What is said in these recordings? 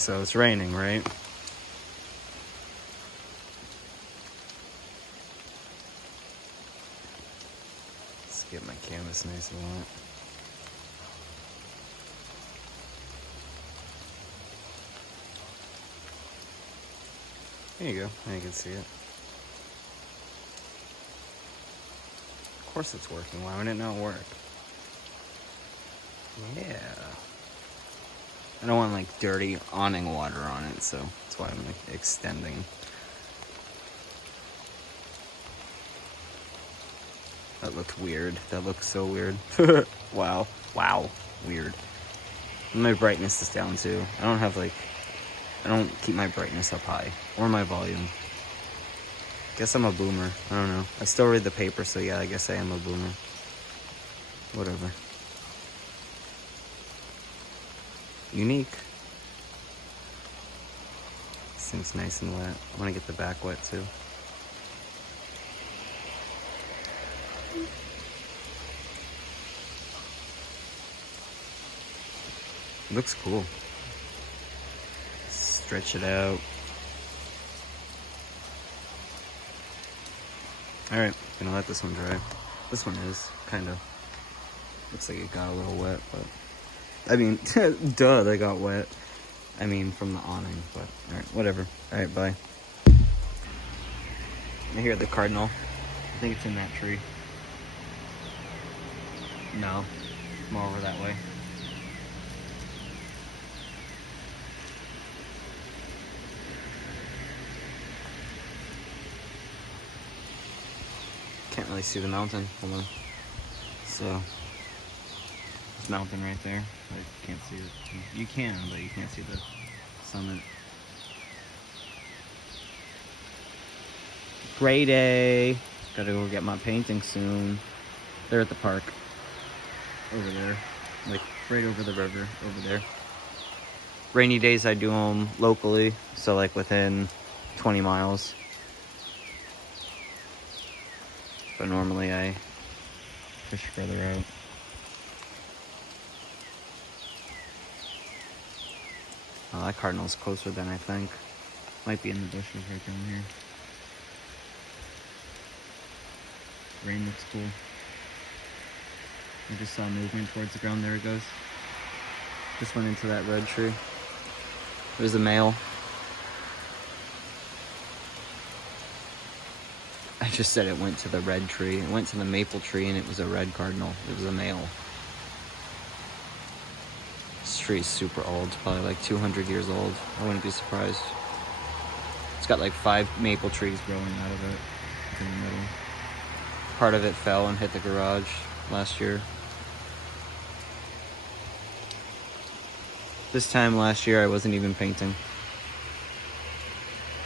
So it's raining, right? Let's get my canvas nice and wet. There you go. Now you can see it. Of course it's working. Why would it not work? Yeah. I don't want like dirty awning water on it, so that's why I'm like extending. That looked weird. That looks so weird. Wow. Wow. Weird. My brightness is down too. I don't keep my brightness up high. Or my volume. Guess I'm a boomer. I don't know. I still read the paper, so yeah, I guess I am a boomer. Whatever. Unique. This thing's nice and wet. I want to get the back wet too. Looks cool. Stretch it out. Alright, gonna let this one dry. This one is kind of. Looks like it got a little wet, but. I mean, duh, they got wet. I mean, from the awning, but alright, whatever. Alright, bye. I hear the cardinal. I think it's in that tree. No, more over that way. Can't really see the mountain. Hold on. So, it's mountain right there. I can't see it. You can, but you can't see the summit. Great day. Gotta go get my painting soon. They're at the park. Over there. Like, right over the river. Over there. Rainy days I do them locally. So, like, within 20 miles. But normally I fish further out. Oh, that cardinal's closer than I think. Might be in the bushes right down here. Rain looks cool. I just saw movement towards the ground. There it goes. Just went into that red tree. There's a male. I just said it went to the red tree. It went to the maple tree and it was a red cardinal. It was a male. This tree is super old. It's probably like 200 years old. I wouldn't be surprised. It's got like 5 maple trees growing out of it in the middle. Part of it fell and hit the garage last year. This time last year I wasn't even painting.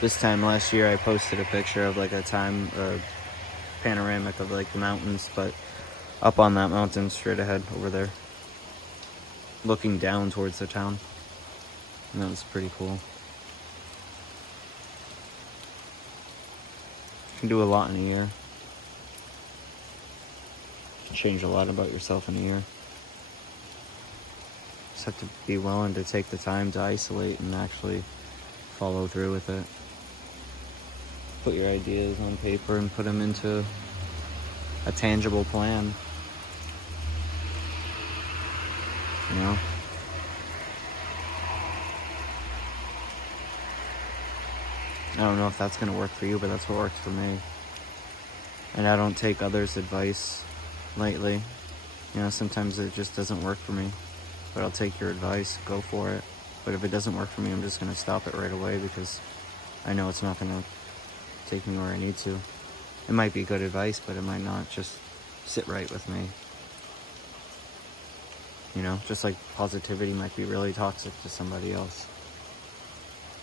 This time last year I posted a picture of like a panoramic of like the mountains, but up on that mountain straight ahead over there. Looking down towards the town. And that was pretty cool. You can do a lot in a year. You can change a lot about yourself in a year. Just have to be willing to take the time to isolate and actually follow through with it. Put your ideas on paper and put them into a tangible plan. You know? I don't know if that's going to work for you, but that's what works for me. And I don't take others' advice lightly. You know, sometimes it just doesn't work for me. But I'll take your advice, go for it. But if it doesn't work for me, I'm just going to stop it right away because I know it's not going to take me where I need to. It might be good advice, but it might not just sit right with me. You know, just like positivity might be really toxic to somebody else.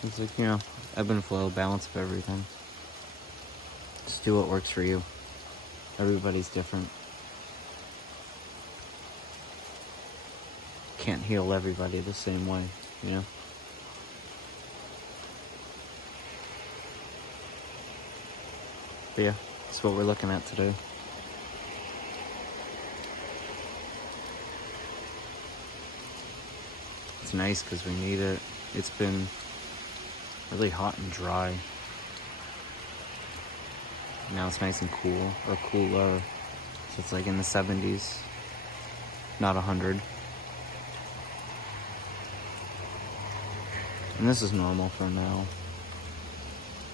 It's like, you know, ebb and flow, balance of everything. Just do what works for you. Everybody's different. Can't heal everybody the same way, you know? But yeah, that's what we're looking at today. It's nice because we need it. It's been really hot and dry. Now it's nice and cool, or cooler. So it's like in the 70s, not 100. And this is normal for now.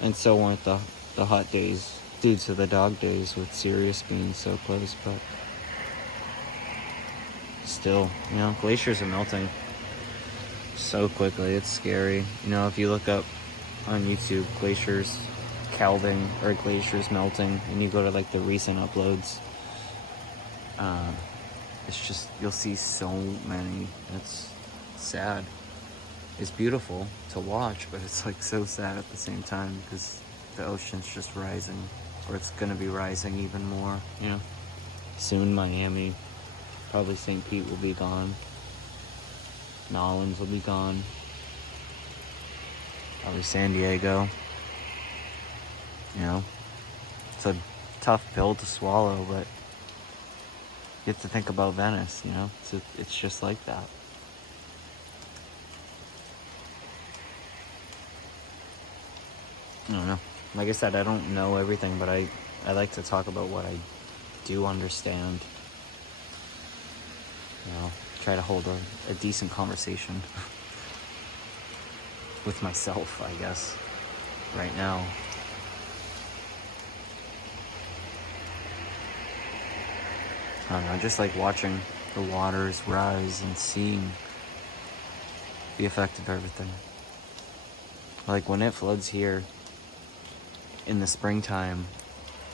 And so weren't the hot days due to the dog days with Sirius being so close, but still, you know, glaciers are melting so quickly. It's scary. You know, if you look up on YouTube glaciers calving or glaciers melting, and you go to like the recent uploads, it's just, you'll see so many. It's sad. It's beautiful to watch, but it's like so sad at the same time because the ocean's just rising, or it's gonna be rising even more, you know. Soon Miami, probably St. Pete will be gone. Nolens will be gone. Probably San Diego. You know, it's a tough pill to swallow, but you have to think about Venice, you know. It's just like that. I don't know. Like I said, I don't know everything, but I like to talk about what I do understand. You know, try to hold a decent conversation with myself, I guess, right now. I don't know, I just like watching the waters rise and seeing the effect of everything. Like when it floods here in the springtime,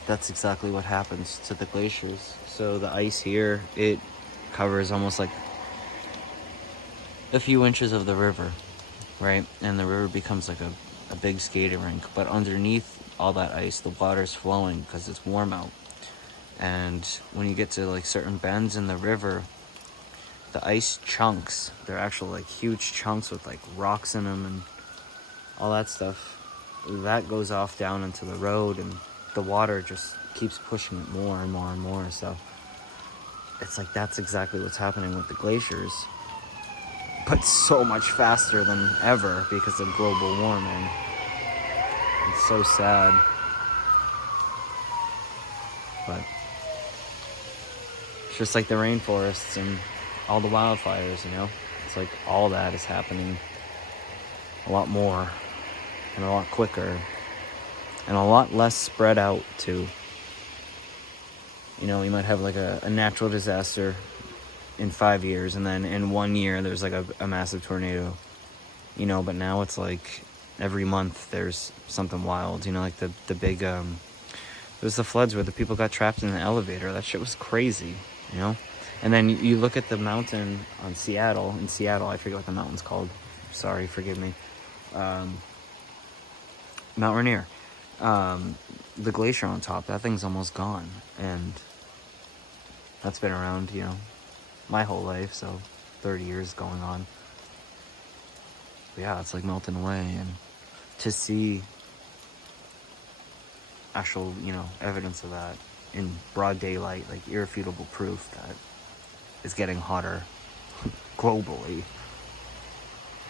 that's exactly what happens to the glaciers. So the ice here, it covers almost like a few inches of the river, right? And the river becomes like a big skating rink. But underneath all that ice, the water's flowing because it's warm out. And when you get to like certain bends in the river, the ice chunks, they're actual like huge chunks with like rocks in them and all that stuff, that goes off down into the road, and the water just keeps pushing it more and more and more. So it's like that's exactly what's happening with the glaciers, but so much faster than ever because of global warming. It's so sad, but it's just like the rainforests and all the wildfires, you know. It's like all that is happening a lot more and a lot quicker and a lot less spread out too. You know, you might have like a natural disaster in 5 years, and then in 1 year there's like a massive tornado, you know. But now it's like every month there's something wild, you know, like the big there was the floods where the people got trapped in the elevator. That shit was crazy, you know. And then you look at the mountain in Seattle, I forget what the mountain's called, sorry, forgive me, Mount Rainier, the glacier on top, that thing's almost gone, and that's been around, you know, my whole life, so 30 years going on. But yeah, it's like melting away, and to see actual, you know, evidence of that in broad daylight, like irrefutable proof that it's getting hotter globally.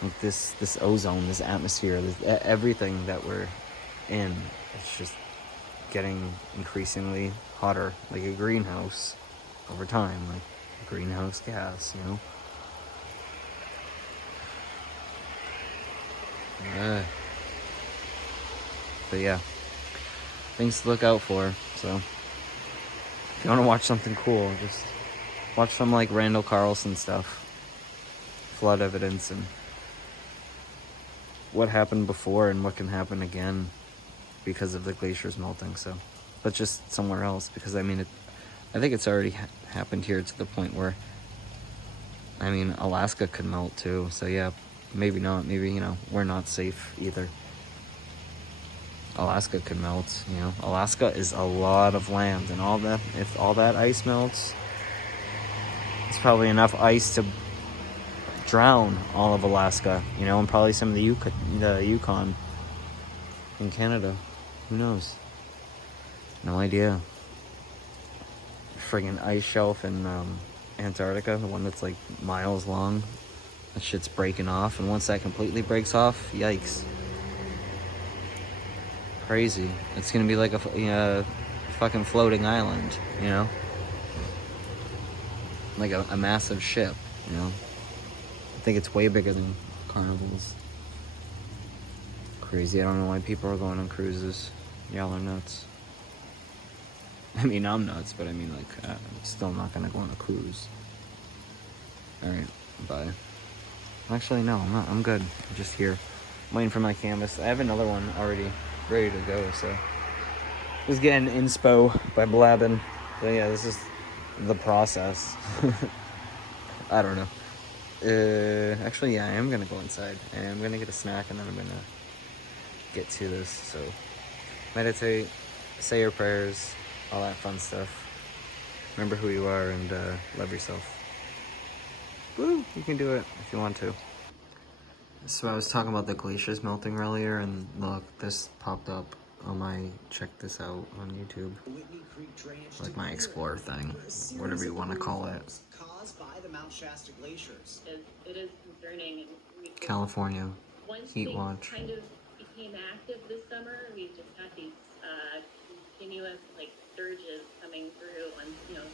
Like this ozone, this atmosphere, everything that we're in, it's just getting increasingly hotter, like a greenhouse over time, like greenhouse gas, you know. But yeah, things to look out for. So if you want to watch something cool, just watch some like Randall Carlson stuff, flood evidence, and what happened before and what can happen again because of the glaciers melting. So, but just somewhere else, because I mean, I think it's already happened here to the point where, I mean, Alaska could melt too. So yeah, maybe not. Maybe, you know, we're not safe either. Alaska could melt, you know. Alaska is a lot of land, and all that, if all that ice melts, it's probably enough ice to drown all of Alaska, you know, and probably some of the Yukon in Canada. Who knows? No idea. Friggin' ice shelf in Antarctica, the one that's like miles long. That shit's breaking off, and once that completely breaks off, yikes. Crazy. It's gonna be like a fucking floating island, you know? Like a massive ship, you know? I think it's way bigger than carnivals. Crazy. I don't know why people are going on cruises. Y'all are nuts. I mean, I'm nuts, but I mean, like, I'm still not gonna go on a cruise. Alright, bye. Actually, no, I'm not. I'm good. I'm just here. I'm waiting for my canvas. I have another one already ready to go, so. Just getting inspo by blabbing. So yeah, this is the process. I don't know. Actually, yeah, I am gonna go inside. And I'm gonna get a snack, and then I'm gonna get to this. So, meditate, say your prayers, all that fun stuff. Remember who you are, and love yourself. Woo! You can do it if you want to. So I was talking about the glaciers melting earlier, and look, this popped up on my, check this out on YouTube. Like my Explorer thing, whatever you want to call it. Caused by the Mount Shasta glaciers. It is concerning. California, Once heat things watch. kind of became active this summer, we just had these continuous like surges coming through on, you know,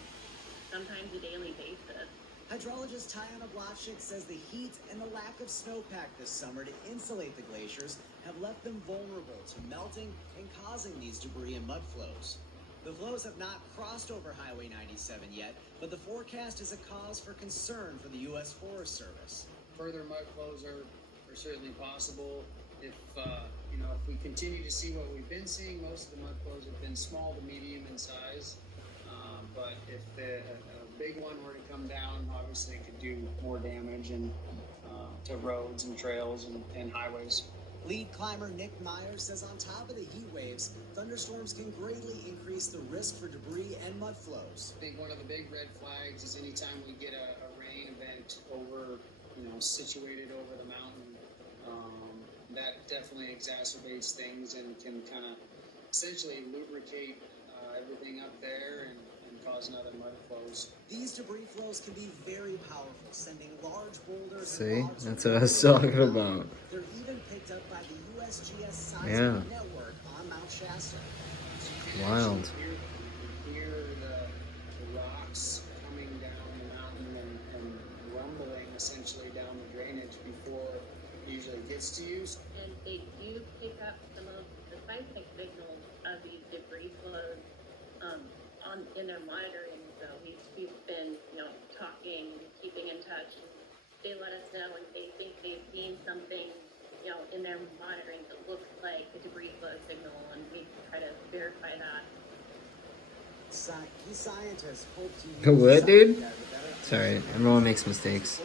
sometimes a daily basis. Hydrologist Tayana Blatchik says the heat and the lack of snowpack this summer to insulate the glaciers have left them vulnerable to melting and causing these debris and mud flows. The flows have not crossed over Highway 97 yet, but the forecast is a cause for concern for the U.S. Forest Service. Further mud flows are certainly possible. If if we continue to see what we've been seeing, most of the mud flows have been small to medium in size. But if a big one were to come down, obviously it could do more damage and to roads and trails and highways. Lead climber Nick Myers says on top of the heat waves, thunderstorms can greatly increase the risk for debris and mud flows. I think one of the big red flags is anytime we get a rain event over, situated over the mountain, that definitely exacerbates things and can kind of essentially lubricate everything up there and cause another mud flows. These debris flows can be very powerful, sending large boulders. See, that's what I was talking about. They're even picked up by the USGS seismic network on Mount Shasta. Wild. You hear the rocks coming down the mountain and rumbling essentially down the drainage before it usually gets to you. And they do pick up some of the seismic signals of these debris flows in their monitoring. So we've been, talking, keeping in touch. They let us know when they think they've seen something, in their monitoring that looks like a debris flow signal, and we try to verify that. These scientists hope to What, dude? Sorry, everyone makes mistakes.